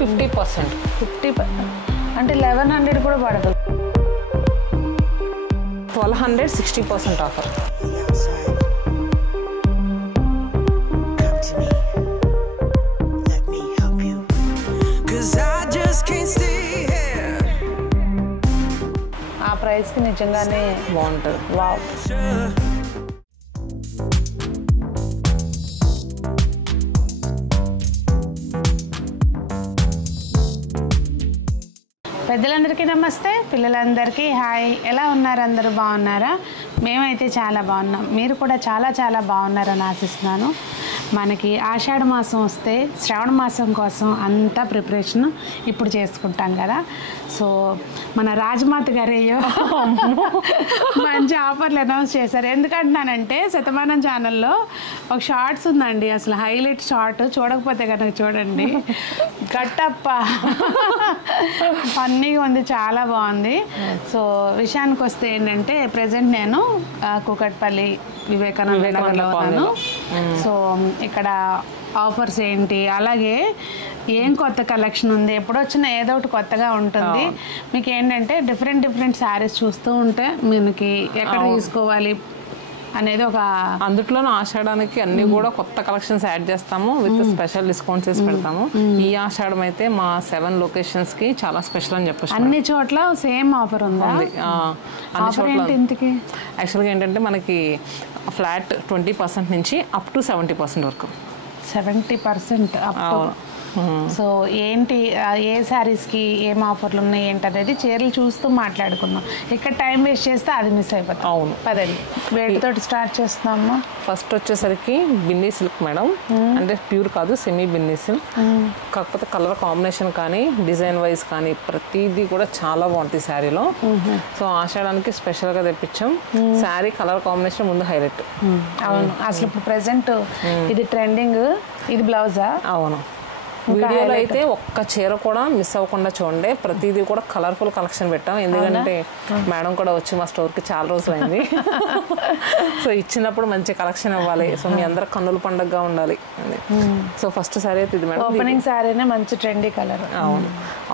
50%. 50 అంటే 1100 కూడా పడదు. 1200 60% ఆఫర్. ఆ ప్రైస్కి నిజంగానే బాగుంటుంది. వావ్. పెద్దలందరికీ నమస్తే, పిల్లలందరికీ హాయ్. ఎలా ఉన్నారు? అందరూ బాగున్నారా? మేమైతే చాలా బాగున్నాం. మీరు కూడా చాలా చాలా బాగున్నారని ఆశిస్తున్నాను. మనకి ఆషాఢ మాసం వస్తే శ్రావణ మాసం కోసం అంతా ప్రిపరేషన్ ఇప్పుడు చేసుకుంటాం కదా. సో మన రాజమాత గారయ్యో మంచి ఆఫర్లు అనౌన్స్ చేశారు. ఎందుకంటున్నానంటే శతమానం ఛానల్లో ఒక షార్ట్స్ ఉందండి, అసలు హైలైట్ షార్ట్, చూడకపోతే కనుక చూడండి. గట్టప్ప ఫన్నీగా ఉంది, చాలా బాగుంది. సో విషయానికి వస్తే ఏంటంటే ప్రజెంట్ నేను కూకట్పల్లి వివేకానంద నగర్లో ఉన్నాను. సో ఇక్కడ ఆఫర్స్ ఏంటి, అలాగే ఏం కొత్త కలెక్షన్ ఉంది, ఎప్పుడు వచ్చినా ఏదో ఒకటి కొత్తగా ఉంటుంది. మీకు ఏంటంటే డిఫరెంట్ శారీస్ చూస్తూ ఉంటే మనకి ఎక్కడ తీసుకోవాలి అనేది ఒక, అందుట్లోనూ ఆషాఢానికి అన్ని కూడా కొత్త కలెక్షన్స్ యాడ్ చేస్తాము, విత్ స్పెషల్ డిస్కౌంట్స్ వేసి పెడతాము. ఈ ఆషాఢం అయితే మా 7 లొకేషన్స్ కి చాలా స్పెషల్ అని చెప్పచ్చు. అన్ని చోట్ల సేమ్ ఆఫర్ ఉంది. అన్ని చోట్ల యాక్చువల్గా ఏంటంటే మనకి ఫ్లాట్ 20% నుంచి అప్ టు 70% వరకు. 70% అప్. సో ఏంటి, ఏ శారీస్కి ఏం ఆఫర్లు ఉన్నాయి ఏంటనేది చీరలు చూస్తూ మాట్లాడుకుందాం. ఇక్కడ టైం వేస్ట్ చేస్తే అది మిస్ అయిపోతాం. అవును, పదండి వేటితో స్టార్ట్ చేస్తున్నాము. ఫస్ట్ వచ్చేసరికి బిన్నీ సిల్క్ మేడం, అంటే ప్యూర్ కాదు, సెమీ బిన్నీ సిల్క్. కాకపోతే కలర్ కాంబినేషన్ కానీ డిజైన్ వైజ్ కానీ ప్రతిదీ కూడా చాలా బాగుంటుంది శారీలో. సో ఆషాఢానికి స్పెషల్గా తెప్పించాం. శారీ కలర్ కాంబినేషన్ ముందు హైలైట్. అవును, అసలు ఇప్పుడు ప్రెసెంట్ ఇది ట్రెండింగ్. ఇది బ్లౌజా? అవును. వీడియోలో అయితే ఒక్క చీర కూడా మిస్ అవ్వకుండా చూడండి, ప్రతిదీ కూడా కలర్ఫుల్ కలెక్షన్ పెట్టాం. ఎందుకంటే మేడం కూడా వచ్చి మా స్టోర్కి చాలా రోజులు అయింది. సో ఇచ్చినప్పుడు మంచి కలెక్షన్ ఇవ్వాలి, సో మీ అందరూ కన్నుల పండుగగా ఉండాలి. సో ఫస్ట్ సారీ అయితే ఇది మేడం, ఓపెనింగ్ సారీనే మంచి ట్రెండీ కలర్. అవును,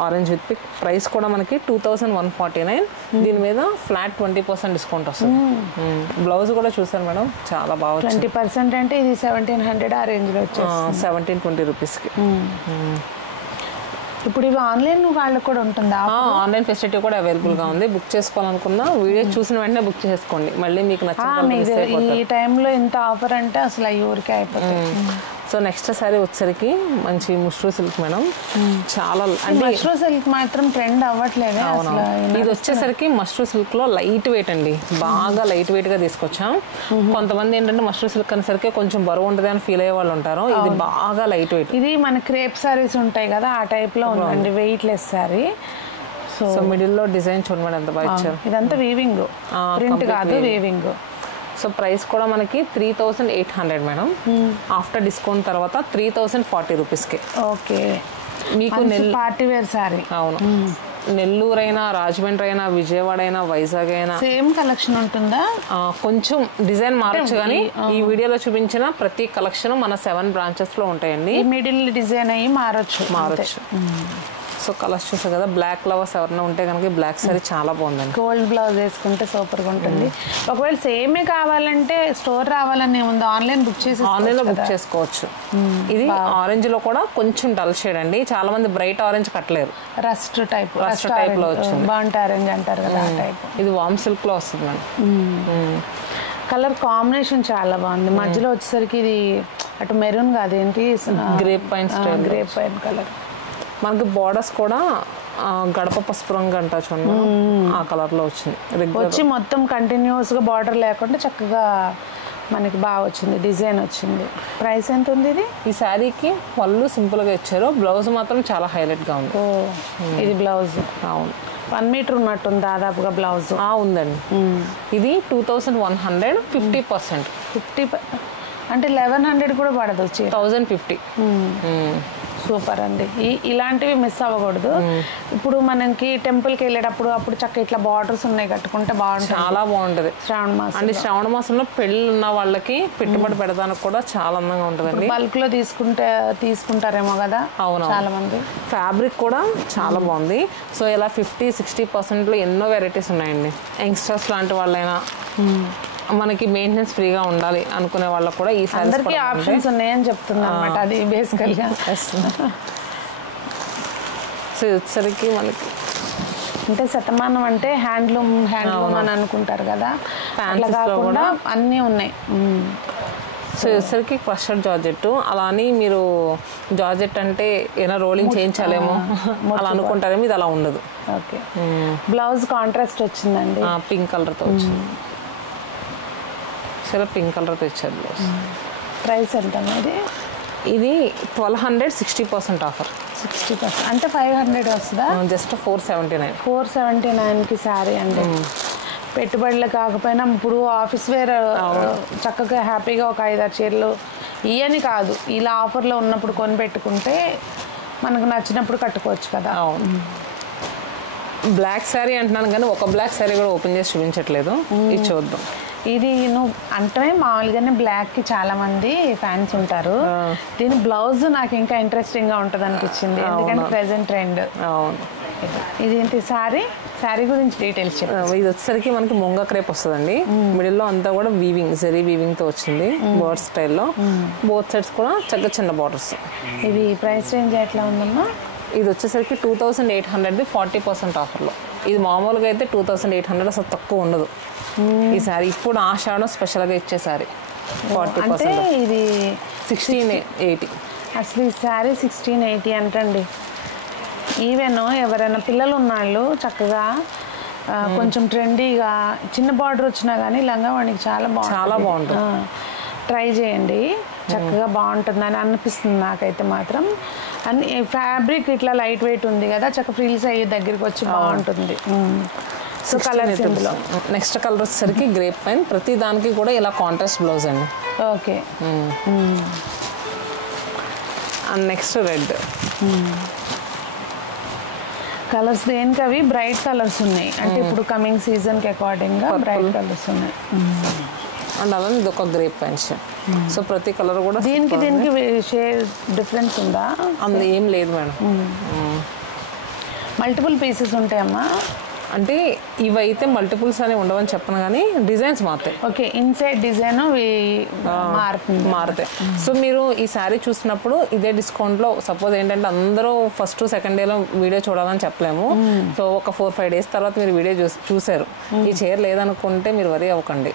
ఆరెంజ్ విత్ పిక్. ప్రైస్ కూడా మనకి 2149. దీని మీద ఫ్లాట్ 20% డిస్కౌంట్ వస్తుంది. బ్లౌజ్ కూడా చూసాను మేడం, చాలా బాగా 20% అంటే ఇది 1700 ఆ రేంజ్ లో వచ్చేసి 1720 రూపీస్కి. ఇప్పుడు ఇవి ఆన్లైన్ వాళ్ళకి కూడా ఉంటుందా? ఆన్లైన్ ఫెసిలిటీ కూడా అవైలబుల్ గా ఉంది. బుక్ చేసుకోవాలనుకున్నా వీడియో చూసిన వెంటనే బుక్ చేసుకోండి, మళ్ళీ మీకు నచ్చిన ఈ టైంలో ఇంత ఆఫర్ అంటే అసలు ఈ ఊరికే అయిపోతుంది. సో నెక్స్ట్ సారీ వచ్చేసరికి మంచి ముష్రూ సిల్క్ మేడం, చాలా అంటే మష్రూ సిల్క్ మాత్రం ట్రెండ్ అవ్వట్లేదు. ఇది వచ్చేసరికి మష్రూ సిల్క్ లో లైట్ వెయిట్ అండి, బాగా లైట్ వెయిట్ గా తీసుకొచ్చాం. కొంతమంది ఏంటంటే మష్రూ సిల్క్ అనేసరికి కొంచెం బరువు ఉంటుంది అని ఫీల్ అయ్యే వాళ్ళు ఉంటారు. ఇది బాగా లైట్ వెయిట్. ఇది మన క్రేప్ సారీస్ ఉంటాయి కదా, ఆ టైప్ లో ఉందండి, weight less sorry. So middle లో డిజైన్ చూడండి ఎంత బాగా ఇచ్చారు. ఇదంతా వీవింగ్, ప్రింట్ కాదు, వీవింగ్. సో ప్రైస్ కూడా మనకి 3800 మేడం. ఆఫ్టర్ డిస్కౌంట్ తర్వాత 3040 రూపీస్కి. ఓకే, మీకు పార్టీ వేర్ సారీ. అవును, నెల్లూరు అయినా, రాజమండ్రి అయినా, విజయవాడ అయినా, వైజాగ్ అయినా సేమ్ కలెక్షన్ ఉంటుందా? కొంచెం డిజైన్ మారచ్చు, కానీ ఈ వీడియోలో చూపించిన ప్రతి కలెక్షన్ మన 7 బ్రాంచెస్ లో ఉంటాయండి. మిడిల్ డిజైన్ అయ్యి మారచ్చు. సో కలర్స్ చూసారు కదా, బ్లాక్ లవర్స్ ఎవరైనా ఉంటే కనుక బ్లాక్ సారీ చాలా బాగుందండి. గోల్డ్ బ్లౌజ్ వేసుకుంటే సూపర్గా ఉంటుంది. ఒకవేళ సేమే కావాలంటే స్టోర్ రావాలని ఉంది, ఆన్లైన్ బుక్ చేసి ఆన్లైన్ లో బుక్ చేసుకోవచ్చు. ఇది ఆరెంజ్ లో కూడా కొంచెం డల్ షేడ్ అండి, చాలా మంది బ్రైట్ ఆరెంజ్ కట్టలేరు. రస్ట్ టైప్ లో వచ్చింది, బాగుంటుంది ఆరెంజ్ అంటారు కదా ఆ టైప్. ఇది వామ్ సిల్క్ లో వస్తుంది మేడం. కలర్ కాంబినేషన్ చాలా బాగుంది. మధ్యలో వచ్చేసరికి ఇది అటు మెరూన్ కాదు, ఏంటి grape pine style, grape pine colour. మనకి బార్డర్స్ కూడా గడప పసుపు రంగు అంటా చూడండి, ఆ కలర్ లో వచ్చింది. వచ్చి మొత్తం కంటిన్యూస్ గా బార్డర్ లేకుండా చక్కగా మనకి బాగా వచ్చింది, డిజైన్ వచ్చింది. ప్రైస్ ఎంత ఉంది ఇది? ఈ శారీకి పళ్ళు సింపుల్ గా ఇచ్చారు, బ్లౌజ్ మాత్రం చాలా హైలైట్ గా ఉంది. ఇది బ్లౌజ్. అవును, 1 మీటర్ ఉన్నట్టుంది దాదాపుగా బ్లౌజ్. ఉందండి. ఇది 2100, 50%. అంటే 1100 కూడా పడదు చీర. 1050. సూపర్ అండి. ఇలాంటివి మిస్ అవ్వకూడదు. ఇప్పుడు మనకి టెంపుల్కి వెళ్ళేటప్పుడు అప్పుడు చక్క ఇట్లా బార్డర్స్ ఉన్నాయి కట్టుకుంటే బాగుంటుంది, చాలా బాగుంటుంది. శ్రావణ మాసం అంటే శ్రావణ మాసంలో పెళ్ళి ఉన్న వాళ్ళకి పెట్టుబడి పెడతానికి కూడా చాలా అందంగా ఉంటుందండి. బల్క్ లో తీసుకుంటారేమో కదా అవును, చాలా మంది. ఫ్యాబ్రిక్ కూడా చాలా బాగుంది. సో ఇలా 50-60% ఎన్నో వెరైటీస్ ఉన్నాయండి. యంగ్స్టర్స్ లాంటి వాళ్ళైనా మనకి మెయింటెనెన్స్ ఫ్రీగా ఉండాలి అనుకునే వాళ్ళకి కూడా ఈ అందరికీ ఆప్షన్స్ ఉన్నాయని చెప్తున్నా అన్నమాట. అది బేసికల్గా. సో వచ్చేసరికి మనకి అంటే శతమానం అంటే హ్యాండ్లూమ్ అని అనుకుంటారు కదా, అట్లా కాకుండా అన్నీ ఉన్నాయి. సో వచ్చేసరికి క్రషర్ జార్జెట్. అలా అని మీరు జార్జెట్ అంటే ఏమైనా రోలింగ్ చేయించాలేమో అలా అనుకుంటారేమో, ఇది అలా ఉండదు. ఓకే. బ్లౌజ్ కాంట్రాస్ట్ వచ్చిందండి, పింక్ కలర్తో వచ్చింది. చాలా పింక్ కలర్తో ఇచ్చారు బ్లౌజ్. ప్రైస్ ఎంత ఇది? ఇది 1200, 60% ఆఫర్. 60% అంటే 500 వస్తుందా? జస్ట్ 479. 479కి శారీ అండి. పెట్టుబడులు కాకపోయినా ఇప్పుడు ఆఫీస్ వేర్ చక్కగా హ్యాపీగా ఒక 5-6 చీరలు ఇవని కాదు, ఇలా ఆఫర్లో ఉన్నప్పుడు కొని పెట్టుకుంటే మనకు నచ్చినప్పుడు కట్టుకోవచ్చు కదా. అవును. బ్లాక్ శారీ అంటున్నాను కానీ ఒక బ్లాక్ శారీ కూడా ఓపెన్ చేసి చూపించట్లేదు. ఇది చూద్దాం. ఇది నువ్వు అంటే మామూలుగానే బ్లాక్కి చాలా మంది ఫ్యాన్స్ ఉంటారు. దీని బ్లౌజ్ నాకు ఇంకా ఇంట్రెస్టింగ్గా ఉంటుంది అనిపించింది, ఎందుకంటే ప్రెసెంట్ ట్రెండ్. అవును. ఇది ఏంటి శారీ గురించి డీటెయిల్స్ చెప్పండి. ఇది వచ్చేసరికి మనకి ముంగ క్రేప్ వస్తుందండి. మిడిల్లో అంతా కూడా వీవింగ్, జరీ వీవింగ్ తో వచ్చింది బర్డ్ స్టైల్లో. బోత్ సైడ్స్ కూడా చక్కగా చిన్న బార్డర్స్. ఇది ప్రైస్ రేంజ్ ఎట్లా ఉందమ్మా? ఇది వచ్చేసరికి 2800, 40% ఆఫర్లో. ఇది మామూలుగా అయితే 2800 అసలు తక్కువ ఉండదు ఈ సారీ. ఇప్పుడు ఆషాఢం స్పెషల్గా ఇచ్చే సారీ 40%. ఇది 1680. అసలు ఈ శారీ 1680 అంటండి. ఈవెన్ ఎవరైనా పిల్లలు ఉన్నాళ్ళు చక్కగా కొంచెం ట్రెండీగా చిన్న బార్డర్ వచ్చినా కానీ లంగా వాడికి చాలా బాగుంటుంది. ట్రై చేయండి, చక్కగా బాగుంటుందని అనిపిస్తుంది నాకైతే మాత్రం. అన్ని ఫ్యాబ్రిక్ ఇట్లా లైట్ వెయిట్ ఉంది కదా, చక్క ఫ్రిల్స్ అయ్యి దగ్గరికి వచ్చి బాగుంటుంది. సో కలర్స్ ఇందులో నెక్స్ట్ కలర్ వచ్చేసరికి గ్రేప్ పైన్. ప్రతి దానికి కూడా ఇలా కాంట్రాస్ట్ బ్లౌజ్ అండి. Okay. And next red. Colours దేనికి అవి బ్రైట్ కలర్స్ ఉన్నాయి, అంటే ఇప్పుడు కమింగ్ సీజన్కి అకార్డింగ్గా బ్రైట్ కలర్స్ ఉన్నాయి. అండ్ అలానే ఇది ఒక గ్రేప్ పైన్. సో ప్రతి కలర్ కూడా దీనికి షేడ్ డిఫరెన్స్ ఉందా? అందులో ఏం లేదు మేడం. Multiple pieces ఉంటాయమ్మా? అంటే ఇవైతే మల్టిపుల్స్ అని ఉండవని చెప్పను కానీ డిజైన్స్ మారుతాయి. ఓకే, ఇన్సైడ్ డిజైన్ మారుతాయి. సో మీరు ఈ శారీ చూసినప్పుడు ఇదే డిస్కౌంట్లో సపోజ్ ఏంటంటే అందరూ ఫస్ట్ సెకండ్ డేలో వీడియో చూడాలని చెప్పలేము. సో ఒక 4-5 డేస్ తర్వాత మీరు వీడియో చూసారు, ఈ చీర లేదనుకుంటే మీరు వరీ అవ్వకండి.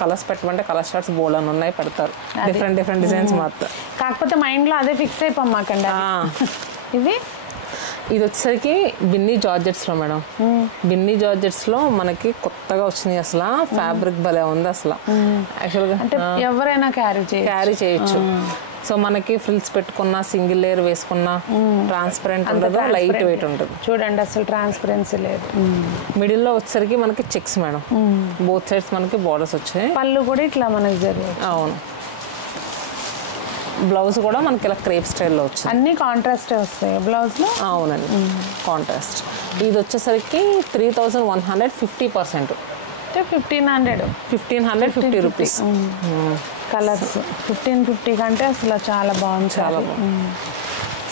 కలర్స్ పెట్టమంటే కలర్ షార్ట్స్ బోల్డ్ అని ఉన్నాయి, పెడతారు. డిఫరెంట్ డిజైన్స్ మారుతాయి. కాకపోతే మైండ్లో అదే ఫిక్స్ అయిపోమాకండి. ఇది వచ్చేసరికి బిన్నీ జార్జెట్స్లో మేడం. బిన్నీ జార్జెట్స్లో మనకి కొత్తగా వచ్చింది. అసలు ఫ్యాబ్రిక్ భలే ఉంది అసలు. యాక్చువల్గా అంటే ఎవరైనా క్యారీ చేయొచ్చు. సో మనకి ఫ్రిల్స్ పెట్టుకున్నా, సింగిల్ లేయర్ వేసుకున్నా ట్రాన్స్పరెంట్ ఉండదు, లైట్ వెయిట్ ఉంటుంది. చూడండి అసలు ట్రాన్స్పరెన్సీ లేదు. మిడిల్లో వచ్చేసరికి మనకి చెక్స్ మేడం. బోత్ సైడ్స్ మనకి బార్డర్స్ వచ్చాయి. పళ్ళు కూడా ఇట్లా మనకి జరిగింది. అవును. బ్లౌజ్ కూడా మనకి ఇలా క్రేప్ స్టైల్లో వచ్చింది. అన్ని కాంట్రాస్ట్ వస్తాయి బ్లౌజ్లో? అవునండి, కాంట్రాస్ట్. ఇది వచ్చేసరికి 3100, 50%. 1550 రూపీస్. కలర్స్ 1550 కంటే అసలు చాలా బాగుంది.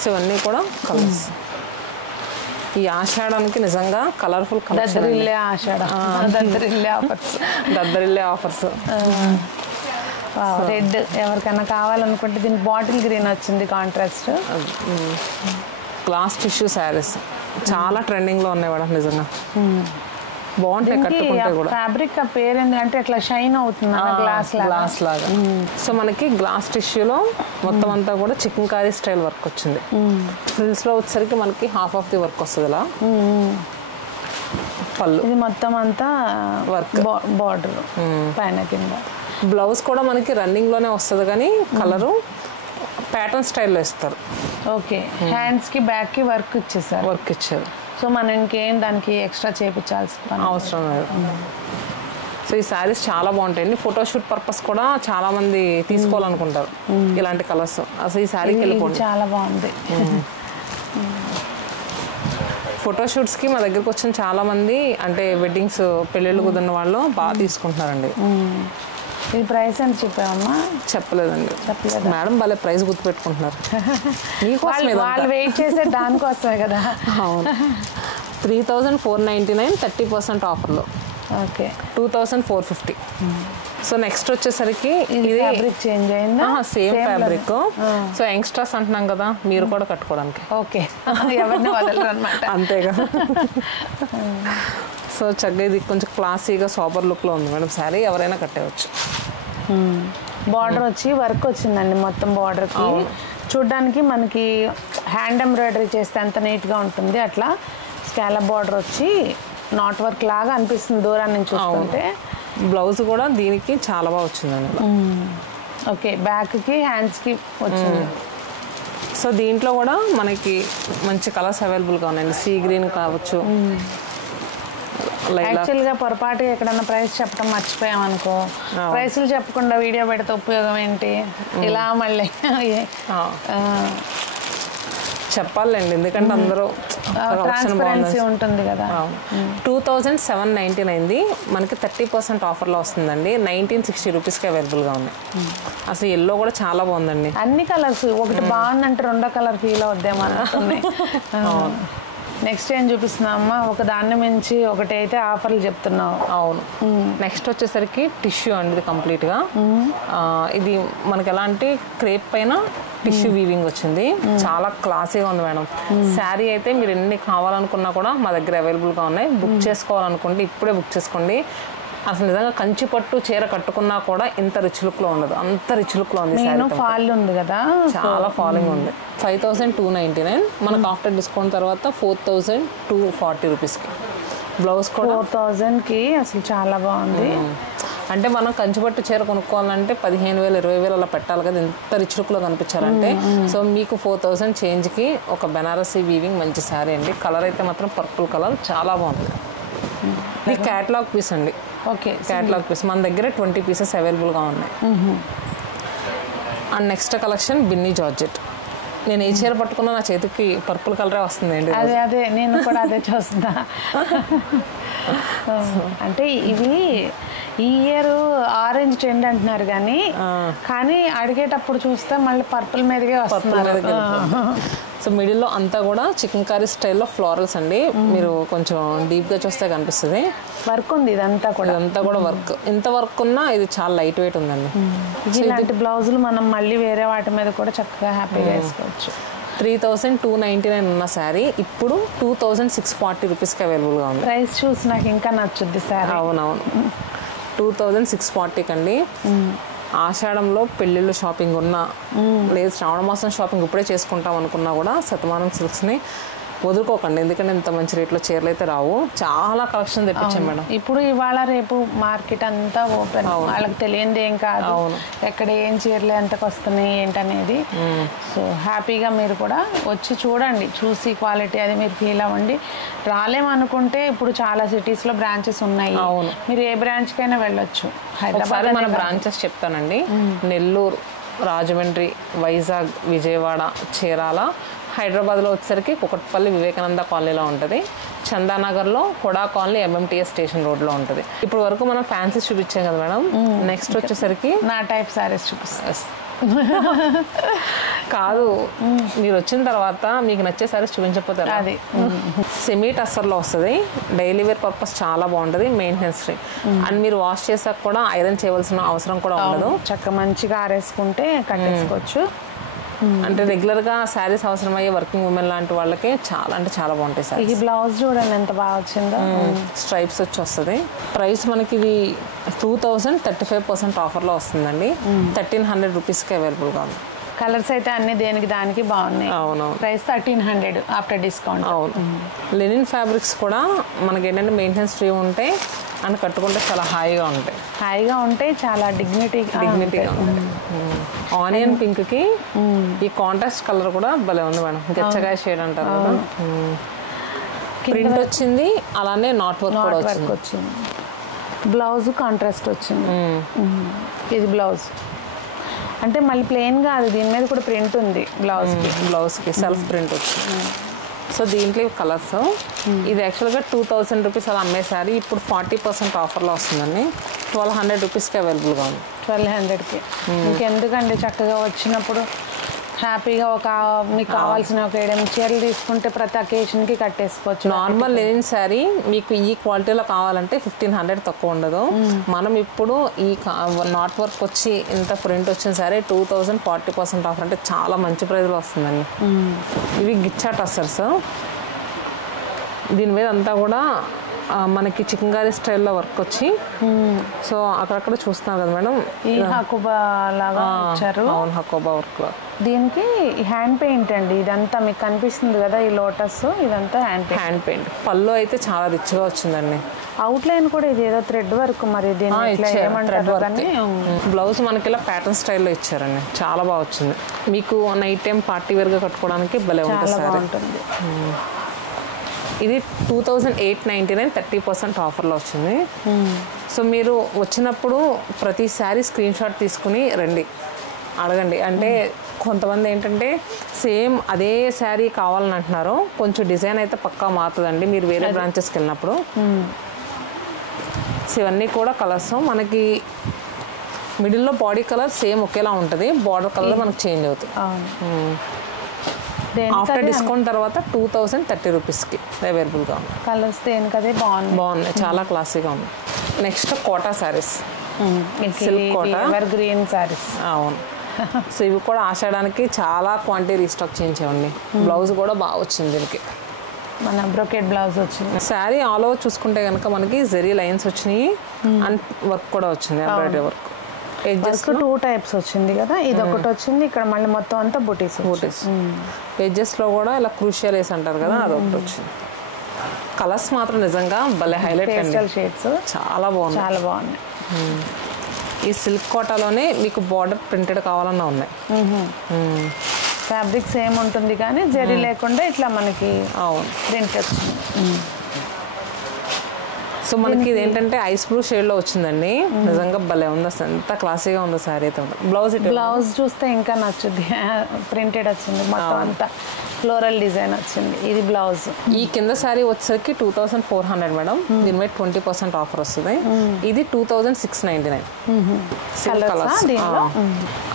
సో ఇవన్నీ కూడా కలర్స్. ఈ ఆషాఢానికి నిజంగా కలర్ఫుల్ దద్దరిల్లే ఆషాఢం, దద్దరిల్లే ఆఫర్స్. రెడ్ ఎవరికైనా కావాలనుకుంటే దీని బాటిల్ గ్రీన్ వచ్చింది కాంట్రాస్ట్. గ్లాస్ టిష్యూ శారీస్ చాలా ట్రెండింగ్ లో ఉన్నాయి మేడం. నిజంగా బాగుంటాయి కట్టుకుంటే కూడా. ఫ్యాబ్రిక్ ఆ పేరు ఏంటంటే అట్లా షైన్ అవుతుంది గ్లాస్ లాగా. సో మనకి గ్లాస్ టిష్యూలో మొత్తం అంతా కూడా చికెన్ కారీ స్టైల్ వర్క్ వచ్చింది. ఫ్రిల్స్ లో వచ్చేసరికి మనకి హాఫ్ ఆఫ్ ది వర్క్ వస్తుంది ఇలా. పళ్ళు ఇది మొత్తం అంతా వర్క్, బార్డర్ పైన కింద. బ్లౌజ్ కూడా మనకి రన్నింగ్ లోనే వస్తుంది కానీ కలరు ప్యాటర్న్ స్టైల్లో ఇస్తారు. ఓకే, హ్యాండ్స్ కి బ్యాక్ కి వర్క్ ఇచ్చారు. సో మనం ఇంకేం దానికి ఎక్స్ట్రా చేయించాల్సిన అవసరం లేదు. సో ఈ శారీస్ చాలా బాగుంటాయండి. ఫోటోషూట్ పర్పస్ కూడా చాలా మంది తీసుకోవాలనుకుంటారు ఇలాంటి కలర్స్. అసలు ఈ శారీకి వెళ్ళిపోండి, చాలా బాగుంది. ఫోటోషూట్స్కి మా దగ్గరకు వచ్చిన చాలా మంది అంటే వెడ్డింగ్స్ పెళ్ళిళ్ళు కుదిరిన వాళ్ళు బాగా తీసుకుంటున్నారండి. ఈ ప్రైస్ ఎంత చెప్పామమ్మా? చెప్పలేదండి. మేడం భలే ప్రైస్ గుర్తుపెట్టుకుంటున్నారు. వాళ్ళు వెయిట్ చేసే దానికోసమే కదా. అవును. 3499 30% ఆఫర్లో. ఓకే, 2450. సో నెక్స్ట్ వచ్చేసరికి ఇది ఫ్యాబ్రిక్ చేంజ్ అయిందా? Same fabric. సో యంగ్స్టర్స్ అంటున్నాం కదా, మీరు కూడా కట్టుకోవడానికి. ఓకే, ఎవరిని వదలరు అనమాట. అంతే కదా. సో చక్కగా ఇది కొంచెం క్లాసీగా సూపర్ లుక్లో ఉంది మేడం శారీ, ఎవరైనా కట్టేయచ్చు. బార్డర్ వచ్చి వర్క్ వచ్చిందండి మొత్తం బార్డర్కి. చూడ్డానికి మనకి హ్యాండ్ ఎంబ్రాయిడరీ చేస్తే ఎంత నీట్గా ఉంటుంది అట్లా స్కాలప్ బార్డర్ వచ్చి నాట్ వర్క్ లాగా అనిపిస్తుంది దూరం నుంచి చూస్తుంటే. బ్లౌజ్ కూడా దీనికి చాలా బాగా వచ్చిందండి. ఓకే, బ్యాక్కి హ్యాండ్స్కి వచ్చింది. సో దీంట్లో కూడా మనకి మంచి కలర్స్ అవైలబుల్గా ఉన్నాయండి. సీ గ్రీన్ కావచ్చు. యాక్చువల్గా పొరపాటుగా ఎక్కడన్నా ప్రైస్ చెప్పడం మర్చిపోయాం అనుకో, ప్రైస్లు చెప్పకుండా వీడియో పెడితే ఉపయోగం ఏంటి? ఇలా మళ్ళీ చెప్పాలండి, ఎందుకంటే అందరూ ట్రాన్స్పరెన్సీ ఉంటుంది కదా. 2799 మనకి 30% ఆఫర్లో వస్తుందండి. 1960 రూపీస్కి అవైలబుల్గా ఉన్నాయి. అసలు ఎల్లో కూడా చాలా బాగుందండి. అన్ని కలర్స్ ఒకటి బాగుందంటే రెండో కలర్ ఫీల్ అవుద్దేమో అనుకుంది. నెక్స్ట్ ఏం చూపిస్తున్నావమ్మా? ఒక దాన్ని మించి ఒకటి అయితే ఆఫర్లు చెప్తున్నావు. అవును. నెక్స్ట్ వచ్చేసరికి టిష్యూ అండి. ఇది కంప్లీట్గా ఇది మనకి ఎలాంటి క్రేప్ పైన టిష్యూ వీవింగ్ వచ్చింది. చాలా క్లాసీగా ఉంది మేడం. శారీ అయితే మీరు ఎన్ని కావాలనుకున్నా కూడా మా దగ్గర అవైలబుల్గా ఉన్నాయి. బుక్ చేసుకోవాలనుకుంటే ఇప్పుడే బుక్ చేసుకోండి. అసలు నిజంగా కంచి పట్టు చీర కట్టుకున్నా కూడా ఇంత రిచ్ లుక్ లో ఉండదు, అంత రిచ్ లుక్ లో ఉంది. ఫాల్ ఉంది కదా, చాలా ఫాలింగ్ ఉంది. 5299 మనకు ఆఫ్టర్ డిస్కౌంట్ తర్వాత 4240 రూపీస్కి. బ్లౌజ్ కూడా 4000కి అసలు చాలా బాగుంది. అంటే మనం కంచిపట్టు చీర కొనుక్కోవాలంటే 15,000 20,000 అలా పెట్టాలి కదా, ఎంత రిచ్ లుక్లో కనిపించాలంటే. సో మీకు 4000 చేంజ్కి ఒక బెనారసీ వీవింగ్ మంచి శారీ అండి. కలర్ అయితే మాత్రం పర్పుల్ కలర్ చాలా బాగుంది. ఇది క్యాటలాగ్ పీస్ అండి. ఓకే, క్యాటలాగ్ పీస్ మన దగ్గర 20 పీసెస్ అవైలబుల్గా ఉన్నాయి. And next collection Binny georgette. నేను ఏ చీర పట్టుకున్నా నా చేతికి పర్పుల్ కలరే వస్తుంది అండి. అదే నేను కూడా అదే చూస్తున్నా. అంటే ఇవి ఈ ఇయర్ ఆరెంజ్ ట్రెండ్ అంటున్నారు కానీ అడిగేటప్పుడు చూస్తే మళ్ళీ పర్పుల్ మీదకే వస్తున్నారు. సో మిడిల్లో అంతా కూడా చికెన్ కర్రీ స్టైల్లో ఫ్లోరల్స్ అండి. మీరు కొంచెం డీప్గా చూస్తే కనిపిస్తుంది. వర్క్ ఉంది ఇదంతా కూడా వర్క్. ఇంత వర్క్ ఉన్నా ఇది చాలా లైట్ వెయిట్ ఉందండి. ఇలాంటి బ్లౌజులు మనం మళ్ళీ వేరే వాటి మీద కూడా చక్కగా హ్యాపీగా వేసుకోవచ్చు. 3299 ఉన్న శారీ ఇప్పుడు 2640 రూపీస్కి అవైలబుల్గా ఉంది. ప్రైస్ చూసి నాకు ఇంకా నచ్చుద్ది శారీ. అవునవును, 2640 అండి. ఆషాఢంలో పెళ్ళిళ్ళు షాపింగ్ ఉన్నా లేదు శ్రావణ మాసం షాపింగ్ ఇప్పుడే చేసుకుంటాం అనుకున్నా కూడా శతమానం సిల్క్స్ని వదులుకోకండి. ఎందుకంటే ఇంత మంచి రేట్లో చీరలు అయితే రావు. చాలా కలెక్షన్ తెప్పించాం మేడం. ఇప్పుడు ఇవాళ రేపు మార్కెట్ అంతా ఓపెన్, వాళ్ళకి తెలియంది ఏం కాదు ఎక్కడ ఏం చీరలు ఎంతకు వస్తున్నాయి ఏంటనేది. సో హ్యాపీగా మీరు కూడా వచ్చి చూడండి, చూసి క్వాలిటీ అది మీరు ఫీల్ అవ్వండి. రాలేమనుకుంటే ఇప్పుడు చాలా సిటీస్లో బ్రాంచెస్ ఉన్నాయి. మీరు ఏ బ్రాంచ్కైనా వెళ్ళొచ్చు. హైదరాబాద్ మన బ్రాంచెస్ చెప్తానండి. నెల్లూరు, రాజమండ్రి, వైజాగ్, విజయవాడ, చీరాల. హైదరాబాద్లో వచ్చేసరికి కుకట్పల్లి వివేకానంద కాలనీలో ఉంటుంది. చందానగర్లో హుడా కాలనీ MMTS స్టేషన్ రోడ్లో ఉంటుంది. ఇప్పుడు వరకు మనం ఫ్యాన్సీ చూపించాం కదా మేడం. నెక్స్ట్ వచ్చేసరికి నా టైప్ సారీస్ చూపిస్తాం. కాదు, మీరు వచ్చిన తర్వాత మీకు నచ్చే సారీస్ చూపించకపోతారు. అది సెమీ టస్సర్లో వస్తుంది. డైలీ వేర్ పర్పస్ చాలా బాగుంటుంది, మెయింటెనెన్స్ ఫ్రీ. అండ్ మీరు వాష్ చేసాక కూడా ఐరన్ చేయవలసిన అవసరం కూడా ఉండదు. చక్కగా మంచిగా ఆరేసుకుంటే కట్టేసుకోవచ్చు. అంటే రెగ్యులర్గా శారీస్ అవసరమయ్యే వర్కింగ్ ఉమెన్ లాంటి వాళ్ళకి చాలా అంటే చాలా బాగుంటాయి సార్. ఈ బ్లౌజ్ చూడండి ఎంత బాగా వచ్చిందో. స్ట్రైప్స్ వచ్చి వస్తుంది. ప్రైస్ మనకి ఇది 35% ఆఫర్లో వస్తుందండి. 1300 రూపీస్కి అవైలబుల్గా ఉంది. కలర్స్ అయితే అన్ని దేనికి దానికి బాగున్నాయి. అవునవును. Price 1300 after discount. అవును. లెనిన్ ఫ్యాబ్రిక్స్ కూడా మనకి ఏంటంటే మెయింటెనెన్స్ ఫ్రీ ఉంటాయి అండ్ కట్టుకుంటే చాలా హాయిగా ఉంటాయి. చాలా డిగ్నిటీగా ఉంటాయి. ఆనియన్ పింక్ కి ఈ కాంట్రాస్ట్ కలర్ కూడా భలే ఉంది మేడం. గచ్చగాయ షేడ్ అంటారు కదా. ప్రింట్ వచ్చింది, అలానే నాట్ వర్క్ కూడా వచ్చింది. బ్లౌజ్ కాంట్రాస్ట్ వచ్చింది. ఇది బ్లౌజ్ అంటే మళ్ళీ ప్లెయిన్ కాదు, దీని మీద కూడా ప్రింట్ ఉంది. బ్లౌజ్కి సెల్ఫ్ ప్రింట్ వచ్చింది. సో దీంట్లో కలర్స్ ఇది యాక్చువల్గా 2000 రూపీస్ అలా అమ్మే శారీ ఇప్పుడు 40% ఆఫర్లో వస్తుందండి. 1200 రూపీస్కి అవైలబుల్గా ఉంది. 1200కి ఇంకెందుకండి, చక్కగా వచ్చినప్పుడు హ్యాపీగా మీకు కావాల్సిన ఒక 7 చీరలు తీసుకుంటే ప్రతి అకేషన్కి కట్టేసుకోవచ్చు. నార్మల్ లెనిన్ శారీ మీకు ఈ క్వాలిటీలో కావాలంటే 1500 తక్కువ ఉండదు. మనం ఇప్పుడు ఈ నాట్ వర్క్ వచ్చి ఇంత ప్రింట్ వచ్చిన శారీ 2000 40% ఆఫర్ అంటే చాలా మంచి ప్రైస్లో వస్తుందండి. ఇవి గిచ్చా టస్సర్స్. దీని మీద అంతా కూడా మనకి చికెన్గారీ స్టైల్లో వర్క్ వచ్చి సో అక్కడక్కడ చూస్తున్నారు కదా మేడం, ఈ హకోబా లాగా ఇచ్చారు. అవును, హకోబా వర్క్. దీనికి హ్యాండ్ పెయింట్ అండి ఇదంతా, మీకు కనిపిస్తుంది కదా ఈ లోటస్, ఇదంతా హ్యాండ్ పెయింట్. పళ్ళు అయితే చాలా రిచ్గా వచ్చిందండి. అవుట్ లైన్ కూడా ఇది ఏదో థ్రెడ్ వర్క్, మరి బ్లౌజ్ మనకి ఇలా ప్యాటర్న్ స్టైల్లో ఇచ్చారండి, చాలా బాగా వచ్చింది. మీకు నైట్ టైం పార్టీ వేర్గా కట్టుకోవడానికి భలే ఉంటుంది. ఇది 2899 30% ఆఫర్లో వచ్చింది. సో మీరు వచ్చినప్పుడు ప్రతి శారీ స్క్రీన్ షాట్ తీసుకుని రండి, అడగండి. అంటే కొంతమంది ఏంటంటే సేమ్ అదే శారీ కావాలని అంటున్నారు, కొంచెం డిజైన్ అయితే పక్కా మారుతుందండి మీరు వేరే బ్రాంచెస్కి వెళ్ళినప్పుడు. సో ఇవన్నీ కూడా కలర్స్ మనకి మిడిల్లో బాడీ కలర్ సేమ్ ఒకేలా ఉంటుంది, బార్డర్ కలర్ మనకు చేంజ్ అవుతుంది. ఆఫ్టర్ డిస్కౌంట్ తర్వాత 2030 రూపీస్కి అవైలబుల్గా ఉంది. కలర్స్ దేనికదే బాగున్నాయి, చాలా క్లాసీగా ఉంది. Next Kota saris, silk Kota green saris. అవును. సో ఇవి కూడా ఆషాఢానికి చాలా క్వాంటిటీ రీస్టాక్ చేయించామండి. బ్లౌజ్ కూడా బాగా వచ్చింది దీనికి, మన బ్రోకెట్ బ్లౌజ్ వచ్చింది. శారీ ఆల్ ఓవర్ చూసుకుంటే కనుక మనకి జరీ లైన్స్ వచ్చినాయి అండ్ వర్క్ కూడా వచ్చింది, ఎంబ్రాయిడరీ వర్క్. ఎడ్జెస్ 2 టైప్స్ వచ్చింది కదా, ఇది ఒకటి వచ్చింది, ఇక్కడ మళ్ళీ మొత్తం అంతా బుటీస్. ఎడ్జెస్లో కూడా ఇలా క్రూషియల్ వేసి అంటారు కదా, అదొకటి వచ్చింది. కలర్స్ మాత్రం నిజంగా భలే హైలైట్ అండి, షేడ్స్ చాలా బాగున్నాయి. ఈ సిల్క్ కోటాలోనే మీకు బార్డర్ ప్రింటెడ్ కావాలన్నా ఉన్నాయి. ఫ్యాబ్రిక్ సేమ్ ఉంటుంది కానీ జరీ లేకుండా ఇట్లా మనకి ప్రింట్ వచ్చింది. సో మనకి ఇది ఏంటంటే ఐస్ బ్లూ షేడ్లో వచ్చిందండి, నిజంగా భలే ఉంది, అసలు ఎంత క్లాసీగా ఉంది శారీ అయితే. బ్లౌజ్ చూస్తే ఇంకా నచ్చుద్ది, ప్రింటెడ్ వచ్చింది, మొత్తం అంతా ఫ్లోరల్ డిజైన్ వచ్చింది. ఇది బ్లౌజ్. ఈ కింద శారీ వచ్చేసరికి 2400 మేడం, దీని మీద 20% ఆఫర్ వస్తుంది. ఇది 2699.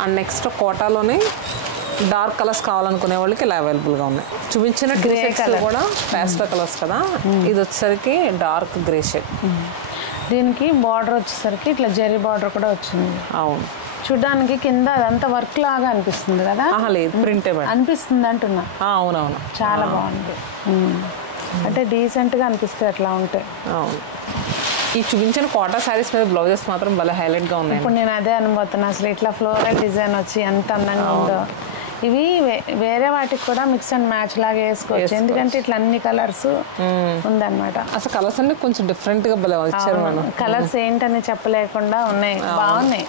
అండ్ నెక్స్ట్ కోటాలోనే డార్క్ కలర్స్ కావాలనుకునే వాళ్ళకి ఇలా అవైలబుల్గా ఉన్నాయి. చూపించిన గ్రే కలర్ కూడా ప్యాస్టల్ కలర్స్ కదా, ఇది వచ్చేసరికి డార్క్ గ్రే షేడ్. దీనికి బార్డర్ వచ్చేసరికి ఇట్లా జరీ బార్డర్ కూడా వచ్చింది. అవును, చూడడానికి కింద అదంతా వర్క్ లాగా అనిపిస్తుంది కదా. లేదు, ప్రింటే అనిపిస్తుంది అంటున్నా. అవునవును, చాలా బాగుంది. అంటే డీసెంట్గా అనిపిస్తాయి అట్లా ఉంటాయి. అవును. ఈ చూపించిన కోటా శారీస్ మీద బ్లౌజెస్ మాత్రం భలే హైలైట్గా ఉన్నాయి. ఇప్పుడు నేను అదే అనుకుంటున్నా, అసలు ఇట్లా ఫ్లోరల్ డిజైన్ వచ్చి ఎంత అందంగా ఉందో. ఇవి వేరే వాటికి కూడా మిక్స్ అండ్ మ్యాచ్ లాగా వేసుకోవచ్చు, ఎందుకంటే ఇట్లా అన్ని కలర్స్ ఉందన్నమాట. అసలు కలర్స్ అన్ని కొంచెం డిఫరెంట్ గా వచ్చారు మేడం. కలర్స్ ఏంటని చెప్పలేకుండా ఉన్నాయి, బాగున్నాయి.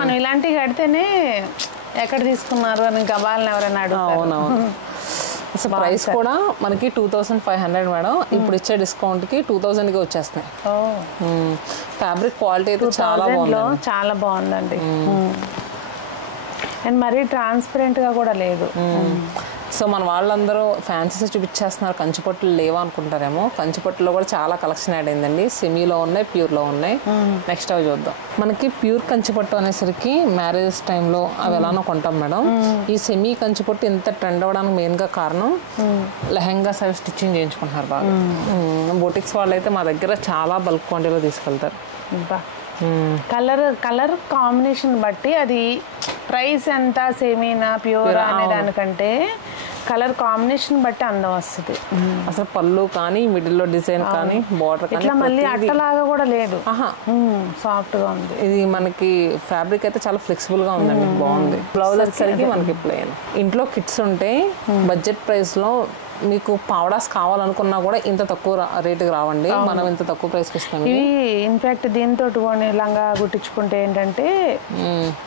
మనం ఇలాంటివి కడితేనే ఎక్కడ తీసుకున్నారు అని గబాలని ఎవరైనా అడుగుతారు. అసలు ప్రైస్ కూడా మనకి 2500 మేడం, ఇప్పుడు ఇచ్చే డిస్కౌంట్ కి 2000కి వచ్చేస్తాయి. ఫ్యాబ్రిక్ క్వాలిటీ అయితే చాలా బాగుందండి. అండ్ మరీ ట్రాన్స్పరెంట్గా కూడా లేదు. సో మన వాళ్ళందరూ ఫ్యాన్సీస్ చూపించేస్తున్నారు, కంచిపట్టులు లేవా అనుకుంటారేమో. కంచిపట్టులో కూడా చాలా కలెక్షన్ యాడ్ అయిందండి, సెమీలో ఉన్నాయి, ప్యూర్లో ఉన్నాయి. నెక్స్ట్ అవి చూద్దాం. మనకి ప్యూర్ కంచిపట్టు అనేసరికి మ్యారేజ్ టైంలో అవి ఎలానో కొంటాం మేడం. ఈ సెమీ కంచిపట్టు ఇంత ట్రెండ్ అవ్వడానికి మెయిన్గా కారణం లెహెంగాస్ అవి స్టిచ్చింగ్ చేయించుకుంటున్నారు బాగా. బొటిక్స్ వాళ్ళు అయితే మా దగ్గర చాలా బల్క్ క్వాంటిటీలో తీసుకెళ్తారు. కలర్ కాంబినేషన్ బట్టి అది ప్రైస్ ఎంత, సెమీనా ప్యూరా అనే దానికంటే కలర్ కాంబినేషన్ బట్టి అందం వస్తుంది. అసలు పళ్ళు కానీ మిడిల్లో డిజైన్ కానీ బార్డర్ ఇట్లా మళ్ళీ అట్టలాగా కూడా లేదు, సాఫ్ట్ గా ఉంది. ఇది మనకి ఫ్యాబ్రిక్ అయితే చాలా ఫ్లెక్సిబుల్ గా ఉందండి, బాగుంది. బ్లౌజ్ వచ్చేసరికి మనకి ప్లెయిన్. ఇంట్లో కిట్స్ ఉంటే బడ్జెట్ ప్రైస్ లో మీకు పావడాస్ కావాలనుకున్నా కూడా ఇంత తక్కువ రేటుకి రావండి, మనం ఇంత తక్కువ ప్రైస్కి ఇస్తాం. ఇవి ఇన్ఫాక్ట్ దీంతో లంగా గుట్టించుకుంటే ఏంటంటే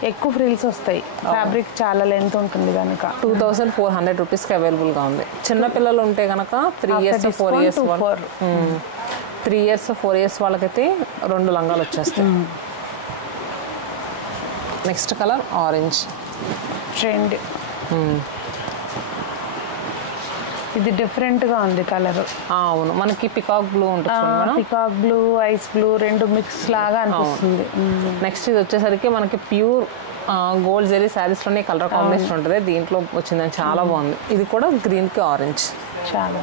ఎక్కువ ఫ్రిల్స్ వస్తాయి, ఫ్యాబ్రిక్ చాలా లెంత్ ఉంటుంది కనుక 2400 రూపీస్కి అవైలబుల్గా ఉంది. చిన్న పిల్లలు ఉంటే కనుక 3 years 4 years 3 years 4 years వాళ్ళకైతే 2 లంగాలు వచ్చేస్తాయి. Next colour orange trend. ఇది డిఫరెంట్గా ఉంది కలర్. అవును, మనకి పికాక్ బ్లూ ఉంటుంది. పికాక్ బ్లూ, ఐస్ బ్లూ రెండు మిక్స్ లాగా అనిపిస్తుంది. నెక్స్ట్ ఇది వచ్చేసరికి మనకి ప్యూర్ గోల్డ్ జరీ శారీస్లోనే కలర్ కాంబినేషన్ ఉంటుంది. దీంట్లో వచ్చిందని చాలా బాగుంది. ఇది కూడా గ్రీన్కి ఆరెంజ్ చాలా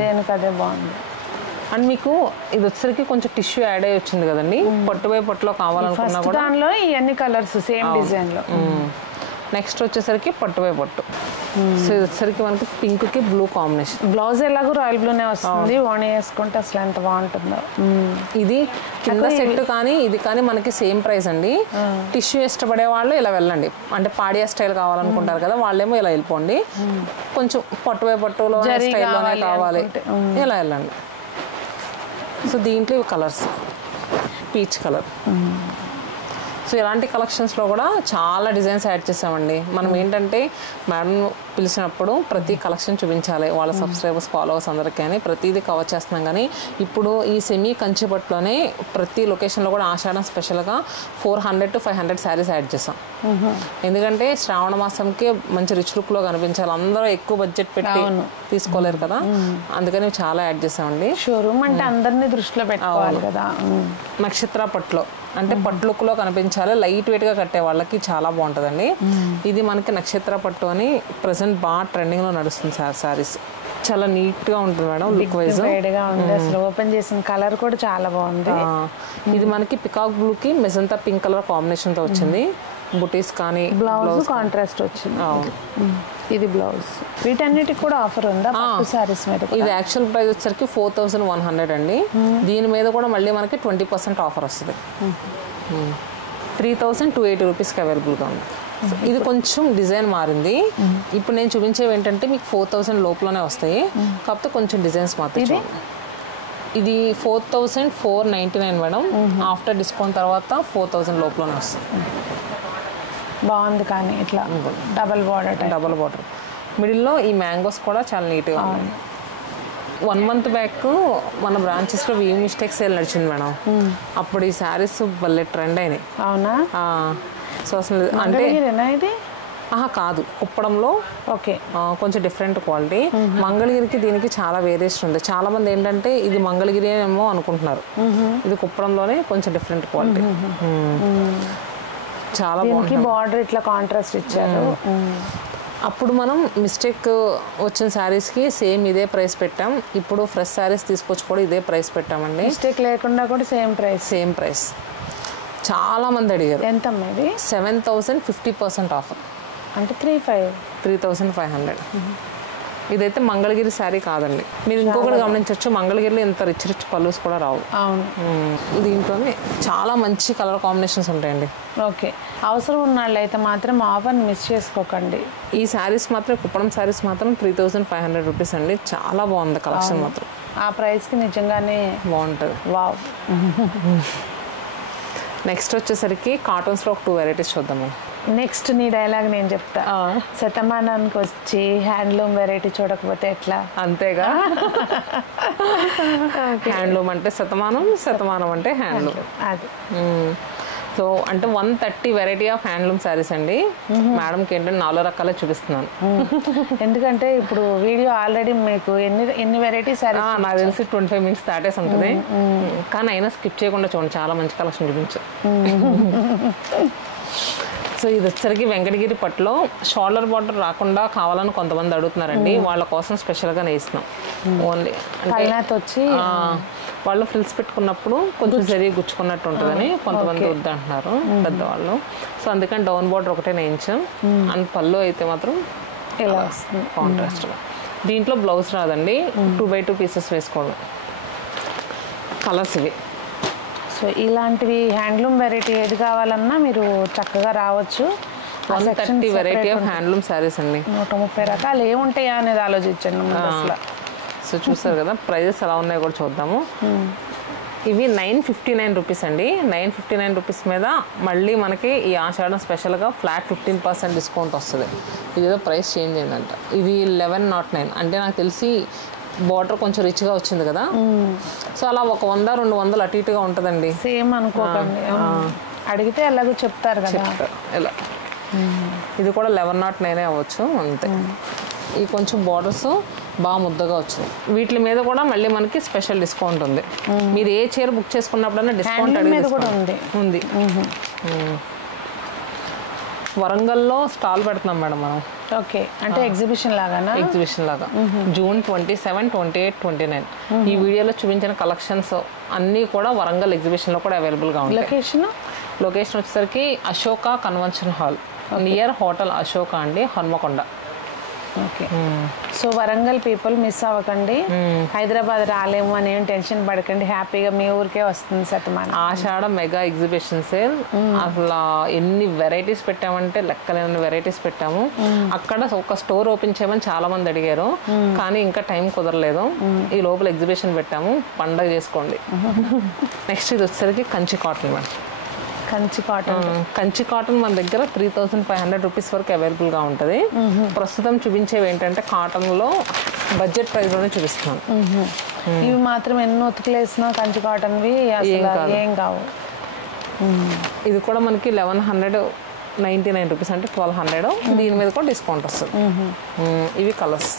దేనికి అదే బాగుంది. అండ్ మీకు ఇది వచ్చేసరికి కొంచెం టిష్యూ యాడ్ అయ్యి వచ్చింది కదండి. పట్టు బై పట్టులో కావాలనుకున్నా కూడా దానిలో ఇవన్నీ కలర్స్ సేమ్ డిజైన్లో. నెక్స్ట్ వచ్చేసరికి పట్టు బై పట్టు. సో ఇది వచ్చేసరికి మనకి పింక్ కి బ్లూ కాంబినేషన్. బ్లౌజ్ ఎలాగో రాయల్ బ్లూనే వస్తుంది. ఓణి వేసుకుంటే అసలు ఎంత బాగుంటుందో. ఇది కింద సెట్ కానీ ఇది కానీ మనకి సేమ్ ప్రైస్ అండి. టిష్యూ ఇష్టపడే వాళ్ళు ఇలా వెళ్ళండి. అంటే పాడియా స్టైల్ కావాలనుకుంటారు కదా, వాళ్ళేమో ఇలా వెళ్ళిపోండి. కొంచెం పట్టు బై పట్టులో స్టైల్లోనే కావాలి ఇలా వెళ్ళండి. సో దీంట్లో ఇవి కలర్స్ పీచ్ కలర్. సో ఇలాంటి కలెక్షన్స్లో కూడా చాలా డిజైన్స్ యాడ్ చేసామండి. మనం ఏంటంటే మేడం పిలిచినప్పుడు ప్రతి కలెక్షన్ చూపించాలి వాళ్ళ సబ్స్క్రైబర్స్ ఫాలోవర్స్ అందరికీ అని ప్రతిదీ కవర్ చేస్తున్నాం. కానీ ఇప్పుడు ఈ సెమీ కంచిపట్టులోనే ప్రతి లొకేషన్లో కూడా ఆషాఢం స్పెషల్గా 400 to 500 శారీస్ యాడ్ చేసాం. ఎందుకంటే శ్రావణ మాసంకి మంచి రిచ్ లుక్లో కనిపించాలి. అందరూ ఎక్కువ బడ్జెట్ పెట్టి తీసుకోలేరు కదా, అందుకని చాలా యాడ్ చేసామండి. షోరూమ్ అంటే అందరినీ దృష్టిలో పెట్టుకోవాలి కదా. నక్షత్ర పట్టులో అంటే పట్టు లుక్లో కనిపించాలి, లైట్ వెయిట్గా కట్టే వాళ్ళకి చాలా బాగుంటుందండి. ఇది మనకి నక్షత్ర పట్టు అని ప్రెసెంట్ బాగా ట్రెండింగ్లో నడుస్తుంది శారీస్. చాలా నీట్గా ఉంటుంది మేడం, లుక్ వైజ్ అసలు ఓపెన్ చేసిన కలర్ కూడా చాలా బాగుంది. ఇది మనకి పికాక్ బ్లూకి మెజంతా పింక్ కలర్ కాంబినేషన్తో వచ్చింది. బుటీస్ కానీ బ్లౌజ్ కాంట్రాస్ట్ వచ్చింది. ఇది బ్లౌజ్. వీటన్నిటికి కూడా ఆఫర్ ఉందా సారీస్ మీద? ఇది యాక్చువల్ ప్రైస్ వచ్చేసరికి 4100 అండి. దీని మీద కూడా మళ్ళీ మనకి 20% ఆఫర్ వస్తుంది. 3280 రూపీస్కి అవైలబుల్గా ఉంది. ఇది కొంచెం డిజైన్ మారింది. ఇప్పుడు నేను చూపించేవి ఏంటంటే మీకు 4000 లోపలనే వస్తాయి, కాకపోతే కొంచెం డిజైన్స్ మాత్రం. ఇది 4499 మేడం. ఆఫ్టర్ డిస్కౌంట్ తర్వాత 4000 లోపలనే వస్తుంది. బాగుంది. కానీ ఇట్లా డబల్ బార్డర్ మిడిల్లో ఈ మ్యాంగోస్ కూడా చాలా నీట్గా ఉంది. 1 month బ్యాక్ మన బ్రాంచెస్లో వీ మిస్టేక్ సేల్ నడిచింది మేడం. అప్పుడు ఈ శారీస్ భలే ట్రెండ్ అయినాయి. అవునా? సో అసలు అంటే కాదు, కుప్పడంలో ఓకే కొంచెం డిఫరెంట్ క్వాలిటీ. మంగళగిరికి దీనికి చాలా వేరియేషన్ ఉంది. చాలా మంది ఏంటంటే ఇది మంగళగిరి ఏమో అనుకుంటున్నారు. ఇది కుప్పడంలోనే కొంచెం డిఫరెంట్ క్వాలిటీ. చాలా బాగుంది. బార్డర్ ఇట్లా కాంట్రాస్ట్ ఇచ్చారు. అప్పుడు మనం మిస్టేక్ వచ్చిన శారీస్కి సేమ్ ఇదే ప్రైస్ పెట్టాం. ఇప్పుడు ఫ్రెష్ శారీస్ తీసుకొచ్చి కూడా ఇదే ప్రైస్ పెట్టామండి. మిస్టేక్ లేకుండా కూడా సేమ్ ప్రైస్. చాలా మంది అడిగారు. ఎంత ఇది? 7000 50% ఆఫర్ అంటే 3500. ఇదైతే మంగళగిరి శారీ కాదండి. మీరు ఇంకొకటి గమనించవచ్చు, మంగళగిరిలో ఇంత రిచ్ పల్లూస్ కూడా రావు. అవును. దీంట్లోనే చాలా మంచి కలర్ కాంబినేషన్స్ ఉంటాయండి. ఓకే, అవసరం ఉన్న వాళ్ళు అయితే మాత్రం ఆఫర్ని మిస్ చేసుకోకండి. ఈ శారీస్ మాత్రం కుప్పడం శారీస్ మాత్రం 3500 రూపీస్ అండి. చాలా బాగుంది కలెక్షన్ మాత్రం. ఆ ప్రైస్కి నిజంగానే బాగుంటుంది. వావ్. నెక్స్ట్ వచ్చేసరికి కాటన్స్లో ఒక 2 వెరైటీస్ చూద్దాము. నెక్స్ట్ నీ డైలాగ్ నేను చెప్తా. శతమానానికి వచ్చి హ్యాండ్లూమ్ వెరైటీ చూడకపోతే ఎట్లా? అంతేగా. హ్యాండ్లూమ్ అంటే శతమానం, శతమానం అంటే హ్యాండ్లూమ్. అది సో అంటే 130 వెరైటీ ఆఫ్ హ్యాండ్లూమ్ శారీస్ అండి. మేడంకి ఏంటంటే 4 రకాలే చూపిస్తున్నాను. ఎందుకంటే ఇప్పుడు వీడియో ఆల్రెడీ మీకు ఎన్ని వెరైటీ శారీస్ నాకు తెలిసి 25 minutes దాటేసి ఉంటుంది. కానీ అయినా స్కిప్ చేయకుండా చూడండి, చాలా మంచి కలెక్షన్ చూపించారు. సో ఇది వచ్చరికి వెంకటగిరి పట్టులో షోల్డర్ బార్డర్ రాకుండా కావాలని కొంతమంది అడుగుతున్నారండి. వాళ్ళ కోసం స్పెషల్గా నేస్తున్నాం. ఓన్లీ వచ్చి వాళ్ళు ఫ్రిల్స్ పెట్టుకున్నప్పుడు కొంచెం జరీ గుచ్చుకున్నట్టు ఉంటుందని కొంతమంది వద్దంటున్నారు పెద్దవాళ్ళు. సో అందుకని డౌన్ బార్డర్ ఒకటే నేయించాం. అండ్ పళ్ళు అయితే మాత్రం ఇలా వస్తుంది కాంట్రాస్ట్గా. దీంట్లో బ్లౌజ్ రాదండి, 2x2 పీసెస్ వేసుకోవడం. కలర్స్ ఇవి. సో ఇలాంటివి హ్యాండ్లూమ్ వెరైటీ ఏది కావాలన్నా మీరు చక్కగా రావచ్చు. 130 వెరైటీ ఆఫ్ హ్యాండ్లూమ్ శారీస్ అండి. 130 రకాలు ఏముంటాయా అనేది ఆలోచించండి అసలు. సో చూసారు కదా, ప్రైజెస్ ఎలా ఉన్నాయో కూడా చూద్దాము. ఇవి 959 రూపీస్ అండి. 959 రూపీస్ మీద మళ్ళీ మనకి ఈ ఆషాఢం స్పెషల్గా ఫ్లాట్ 15% డిస్కౌంట్ వస్తుంది. ఇదేదో ప్రైస్ చేంజ్ అయిందంట. ఇది 1109 అంటే నాకు తెలిసి బార్డర్ కొంచెం రిచ్గా వచ్చింది కదా, సో అలా ఒక 100-200 అటు ఇటుగా ఉంటుందండి. సేమ్ అనుకోకండి, అడిగితే ఎలాగో చెప్తారు కదా. ఇలా ఇది కూడా 1109 అవ్వచ్చు అంతే. ఈ కొంచెం బార్డర్స్ బాగా ముద్దగా వచ్చింది. వీటి మీద కూడా మళ్ళీ మనకి స్పెషల్ డిస్కౌంట్ ఉంది. మీరు ఏ చీర బుక్ చేసుకున్నప్పుడైనా డిస్కౌంట్ ఉంది. వరంగల్లో స్టాల్ పెడుతున్నాం మేడం మనం. ఓకే, అంటే ఎగ్జిబిషన్ లాగానా? ఎగ్జిబిషన్ లాగా June 27, 28, 29 ఈ వీడియోలో చూపించిన కలెక్షన్స్ అన్నీ కూడా వరంగల్ ఎగ్జిబిషన్లో కూడా అవైలబుల్గా ఉంటాయి. లొకేషన్ వచ్చేసరికి Ashoka convention hall near hotel Ashoka అండి, Hanamkonda. Okay, so Warangal people miss అవ్వకండి. హైదరాబాద్ రాలేము అని ఏం టెన్షన్ పడకండి, హ్యాపీగా మీ ఊరికే వస్తుంది శతమానం. ఆషాఢ మెగా ఎగ్జిబిషన్ సేల్, అసలు ఎన్ని వెరైటీస్ పెట్టామంటే లెక్కలేని వెరైటీస్ పెట్టాము. అక్కడ ఒక స్టోర్ ఓపెన్ చేయమని చాలా మంది అడిగారు, కానీ ఇంకా టైం కుదరలేదు. ఈ లోపల ఎగ్జిబిషన్ పెట్టాము, పండగ చేసుకోండి. నెక్స్ట్ ఇది వచ్చేసరికి Kanchi cotton madam. Kanchi cotton మన దగ్గర 3500 రూపీస్ వరకు అవైలబుల్గా ఉంటుంది. ప్రస్తుతం చూపించేవి ఏంటంటే కాటన్లో బడ్జెట్ ప్రైస్లోనే చూపిస్తున్నాను. ఇవి మాత్రం ఎన్ని ఉతుకులేసినా కంచి కాటన్వి ఏం కావు. ఇది కూడా మనకి 1199 రూపీస్ అంటే 1200. దీని మీద కూడా డిస్కౌంట్ వస్తుంది. ఇవి కలర్స్,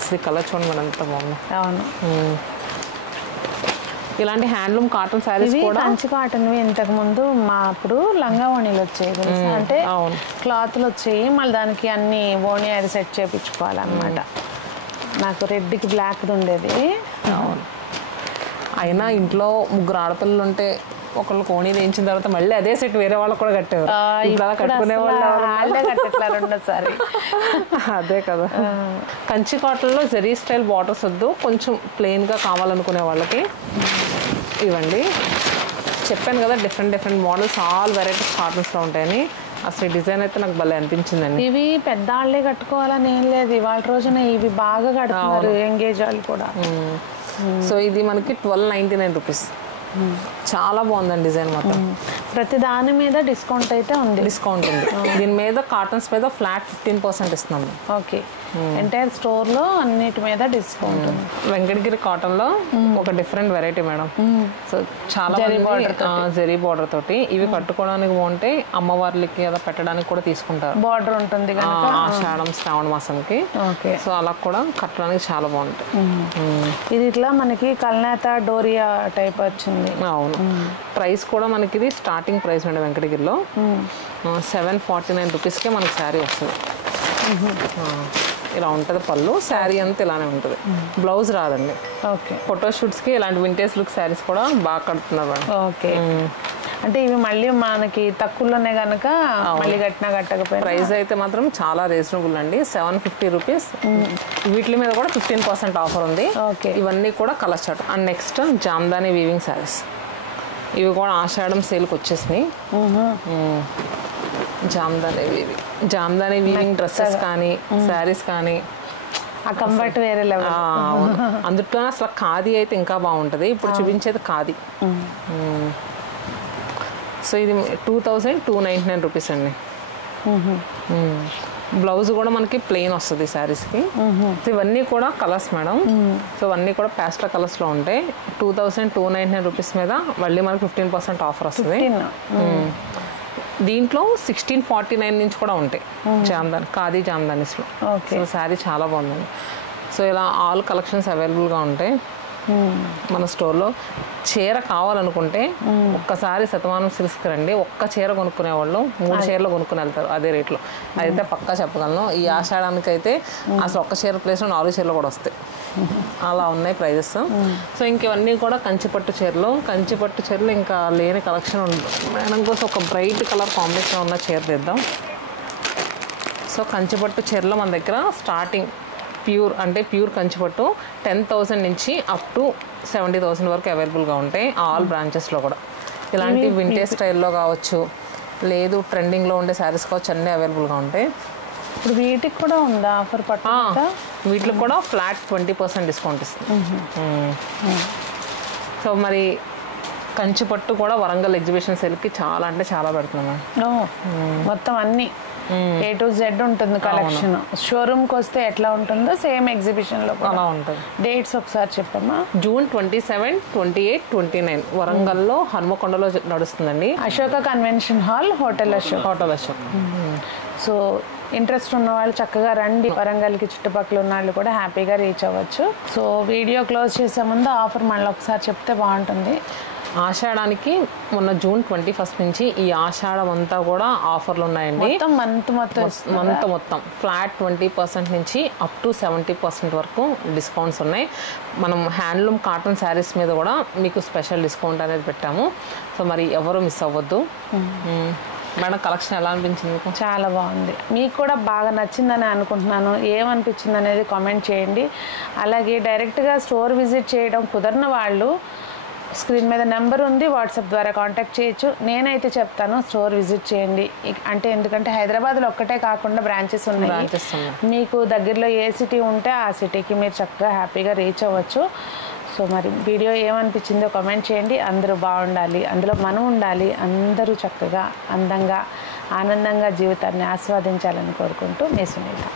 అసలు కలర్ చూడండి మన ఎంత బాగుంది. అవును, ఇలాంటి హ్యాండ్లూమ్ కాటన్ శారీస్ కూడా కంచి కాటన్ ఇంతకు ముందు మా అప్పుడు లంగా ఓణీలు వచ్చాయి తెలుసా, అంటే క్లాత్లు వచ్చాయి, మళ్ళీ దానికి అన్ని ఓణీ అది సెట్ చేయించుకోవాలన్నమాట. నాకు రెడ్కి బ్లాక్ ఉండేది. అవును, అయినా ఇంట్లో 3 ఆడపిల్లలు ఉంటే ఒకళ్ళు కోణీ వేయించిన తర్వాత మళ్ళీ అదే సెట్ వేరే వాళ్ళకి కూడా కట్టేవారు. కట్టుకునే వాళ్ళు సరే అదే కదా. కంచి కాటన్లో జరీ స్టైల్ బార్డర్స్ వద్దు, కొంచెం ప్లెయిన్గా కావాలనుకునే వాళ్ళకి ఇవ్వండి. చెప్పాను కదా డిఫరెంట్ మోడల్స్, ఆల్ వెరైటీస్ కాటన్స్లో ఉంటాయని. అసలు ఈ డిజైన్ అయితే నాకు భలే అనిపించిందండి. ఇవి పెద్ద వాళ్ళే కట్టుకోవాలని ఏం లేదు, ఇవాళ రోజున ఇవి బాగా కట్టుకున్నారు ఎంగేజ్ వాళ్ళు కూడా. సో ఇది మనకి 1299 రూపీస్. చాలా బాగుందండి డిజైన్ మాత్రం. ప్రతి దాని మీద డిస్కౌంట్ అయితే ఉంది. డిస్కౌంట్ ఉంది. దీని మీద కాటన్స్ మీద ఫ్లాట్ 15% ఇస్తున్నాము. ఓకే, ఎంటైర్ స్టోర్ లో అన్నిటి మీద డిస్కౌంట్ ఉంది. వెంకటగిరి కాటన్ లో ఒక డిఫరెంట్ వెరైటీ మేడం. సో చాలా జరీ బార్డర్ తోటి ఇవి కట్టుకోవడానికి బాగుంటాయి. అమ్మవార్లకి అలా పెట్టడానికి కూడా తీసుకుంటారు. బార్డర్ ఉంటుంది ఆషాఢం శ్రావణ మాసంకి. సో అలా కూడా కట్టడానికి చాలా బాగుంటాయి. ఇది ఇట్లా మనకి కల్నేత డోరియా టైప్ వచ్చింది. అవును, ప్రైస్ కూడా మనకి ఇది స్టార్టింగ్ ప్రైస్ అండి వెంకటగిరిలో 749 రూపీస్కే మనకి శారీ వస్తుంది. ఇలా ఉంటుంది పళ్ళు, శారీ అంతా ఇలానే ఉంటుంది. బ్లౌజ్ రాదండి. ఓకే, ఫోటోషూట్స్కి ఇలాంటి వింటేజ్ లుక్ శారీస్ కూడా బాగా కడుతున్నారు మేడం. ఓకే, అంటే ఇవి మళ్ళీ మనకి తక్కువలోనే కనుక మళ్ళీ కట్టకపోయినా ప్రైస్ అయితే మాత్రం చాలా రీజనబుల్ అండి. 750 రూపీస్. వీటి మీద కూడా 15% ఆఫర్ ఉంది. ఓకే, ఇవన్నీ కూడా colour chart. And next Jamdani weaving saris, ఇవి కూడా ఆషాఢం సేల్కి వచ్చేసినాయి. జామ్దాని వీవింగ్ డ్రెస్సెస్ కానీ శారీస్ కానీ ఆ కంఫర్ట్ వేరే లెవెల్. అందుట్లో అసలు ఖాదీ అయితే ఇంకా బాగుంటుంది. ఇప్పుడు చూపించేది ఖాదీ. సో ఇది 2299 రూపీస్ అండి. బ్లౌజ్ కూడా మనకి ప్లెయిన్ వస్తుంది శారీస్కి. ఇవన్నీ కూడా కలర్స్ మేడం. సో ఇవన్నీ కూడా ప్యాస్టల్ కలర్స్లో ఉంటాయి. 2299 రూపీస్ మీద మళ్ళీ మనకి 15% ఆఫర్ వస్తుంది. దీంట్లో 1649 నుంచి కూడా ఉంటాయి జామ్దాని, ఖాదీ జామ్దానిస్లో. సో శారీ చాలా బాగుందండి. సో ఇలా ఆల్ కలెక్షన్స్ అవైలబుల్గా ఉంటాయి మన స్టోర్లో. చీర కావాలనుకుంటే ఒక్కసారి శతమానం సిల్క్స్కి రండి. ఒక్క చీర కొనుక్కునే వాళ్ళు 3 చీరలు కొనుక్కుని వెళ్తారు అదే రేట్లో. అయితే పక్కా చెప్పగలను. ఈ ఆషాఢానికి అయితే అసలు ఒక్క చీర ప్లేస్లో 4 చీరలు కూడా వస్తాయి. అలా ఉన్నాయి ప్రైజెస్. సో ఇంకవన్నీ కూడా కంచిపట్టు చీరలు ఇంకా లేని కలెక్షన్ ఉంది. మేడం కోసం ఒక బ్రైట్ కలర్ కాంబినేషన్ ఉన్న చీర తెద్దాం. సో కంచిపట్టు చీరలో మన దగ్గర స్టార్టింగ్ ప్యూర్ కంచిపట్టు 10,000 నుంచి అప్ టు 70,000 వరకు అవైలబుల్గా ఉంటాయి ఆల్ బ్రాంచెస్లో కూడా. ఇలాంటి వింటేజ్ స్టైల్లో కావచ్చు, లేదు ట్రెండింగ్లో ఉండే శారీస్ కావచ్చు, అన్నీ అవైలబుల్గా ఉంటాయి. ఇప్పుడు వీటికి కూడా ఉందా ఆఫర్? వీటికి కూడా ఫ్లాట్ 20% డిస్కౌంట్ ఇస్తుంది. సో మరి కంచిపట్టు కూడా వరంగల్ ఎగ్జిబిషన్ సేల్కి చాలా అంటే చాలా పెడుతున్నాం. మొత్తం అన్నీ A to Z ఉంటుంది కలెక్షన్. షోరూమ్కి వస్తే ఎట్లా ఉంటుందో సేమ్ ఎగ్జిబిషన్లో అలా ఉంటుంది. డేట్స్ ఒకసారి చెప్పమ్మా. జూన్ 27, 28, 29 వరంగల్లో హనుమకొండలో నడుస్తుందండి. Ashoka convention hall, hotel Ashok. So interest ఉన్న వాళ్ళు చక్కగా రండి. వరంగల్కి చుట్టుపక్కల ఉన్న వాళ్ళు కూడా హ్యాపీగా రీచ్ అవ్వచ్చు. సో వీడియో క్లోజ్ చేసే ముందు ఆఫర్ మళ్ళీ ఒకసారి చెప్తే బాగుంటుంది. ఆషాఢానికి మొన్న జూన్ 21 నుంచి ఈ ఆషాఢం అంతా కూడా ఆఫర్లు ఉన్నాయండి. మొత్తం ఫ్లాట్ 20% నుంచి అప్ టు 70% వరకు డిస్కౌంట్స్ ఉన్నాయి. మనం హ్యాండ్లూమ్ కాటన్ శారీస్ మీద కూడా మీకు స్పెషల్ డిస్కౌంట్ అనేది పెట్టాము. సో మరి ఎవరు మిస్ అవ్వద్దు. మేడం కలెక్షన్ ఎలా అనిపించింది మీకు? చాలా బాగుంది. మీకు కూడా బాగా నచ్చిందని అనుకుంటున్నాను. ఏమనిపించింది అనేది కామెంట్ చేయండి. అలాగే డైరెక్ట్గా స్టోర్ విజిట్ చేయడం కుదరని వాళ్ళు స్క్రీన్ మీద నెంబర్ ఉంది, వాట్సాప్ ద్వారా కాంటాక్ట్ చేయొచ్చు. నేనైతే చెప్తాను స్టోర్ విజిట్ చేయండి. అంటే ఎందుకంటే హైదరాబాద్లో ఒక్కటే కాకుండా బ్రాంచెస్ ఉన్నాయి. మీకు దగ్గరలో ఏ సిటీ ఉంటే ఆ సిటీకి మీరు చక్కగా హ్యాపీగా రీచ్ అవ్వచ్చు. సో మరి వీడియో ఏమనిపించిందో కామెంట్ చేయండి. అందరూ బాగుండాలి, అందులో మనం ఉండాలి, అందరూ చక్కగా అందంగా ఆనందంగా జీవితాన్ని ఆస్వాదించాలని కోరుకుంటూ మీ సునీత.